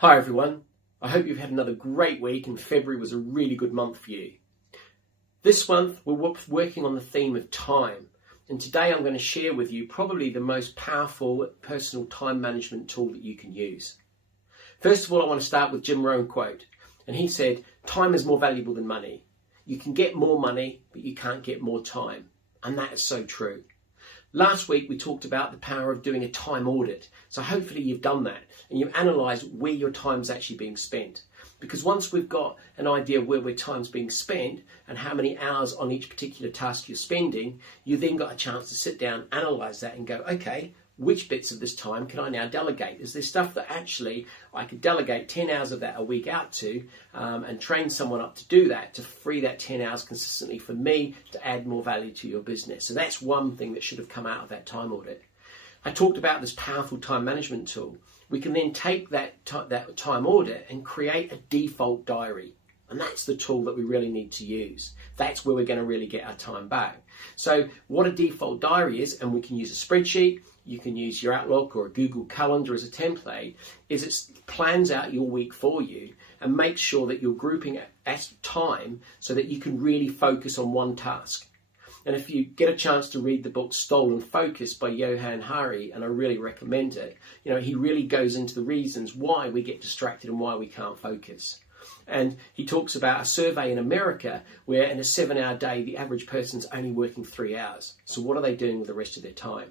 Hi everyone, I hope you've had another great week and February was a really good month for you. This month we're working on the theme of time, and today I'm going to share with you probably the most powerful personal time management tool that you can use. First of all, I want to start with Jim Rohn quote, and he said, "Time is more valuable than money. You can get more money, but you can't get more time." And that is so true. Last week we talked about the power of doing a time audit. So hopefully you've done that and you've analysed where your time's actually being spent. Because once we've got an idea of where your time's being spent and how many hours on each particular task you're spending, you then got a chance to sit down, analyse that and go, okay, which bits of this time can I now delegate? Is there stuff that actually I could delegate 10 hours of that a week out to and train someone up to do that, to free that 10 hours consistently for me to add more value to your business? So that's one thing that should have come out of that time audit. I talked about this powerful time management tool. We can then take that time audit and create a default diary. And that's the tool that we really need to use. That's where we're going to really get our time back. So what a default diary is, and we can use a spreadsheet, you can use your Outlook or a Google Calendar as a template, is it plans out your week for you and makes sure that you're grouping at time so that you can really focus on one task. And if you get a chance to read the book Stolen Focus by Johann Hari, and I really recommend it, he really goes into the reasons why we get distracted and why we can't focus. And he talks about a survey in America where in a 7-hour day, the average person's only working 3 hours. So what are they doing with the rest of their time?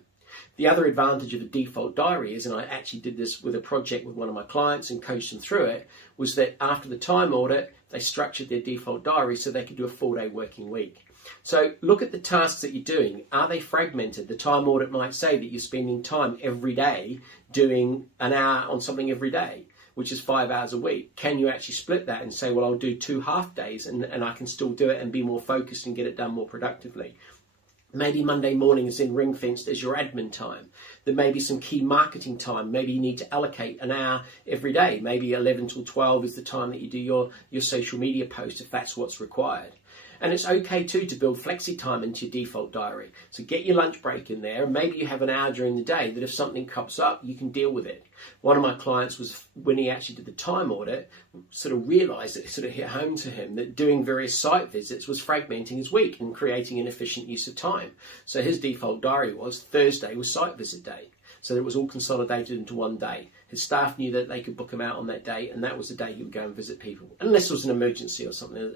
The other advantage of a default diary is, and I actually did this with a project with one of my clients and coached them through it, was that after the time audit, they structured their default diary so they could do a 4-day working week. So look at the tasks that you're doing. Are they fragmented? The time audit might say that you're spending time every day doing an hour on something every day, which is 5 hours a week. Can you actually split that and say, well, I'll do 2 half days and I can still do it and be more focused and get it done more productively? Maybe Monday morning is in ring fenced as your admin time. There may be some key marketing time. Maybe you need to allocate an hour every day. Maybe 11 till 12 is the time that you do your social media post if that's what's required. And it's okay too to build flexi time into your default diary. So get your lunch break in there, and maybe you have an hour during the day that if something comes up, you can deal with it. One of my clients was, when he actually did the time audit, sort of realised it sort of hit home to him that doing various site visits was fragmenting his week and creating inefficient use of time. So his default diary was Thursday was site visit day. So it was all consolidated into one day. His staff knew that they could book him out on that day, and that was the day he would go and visit people, unless it was an emergency or something,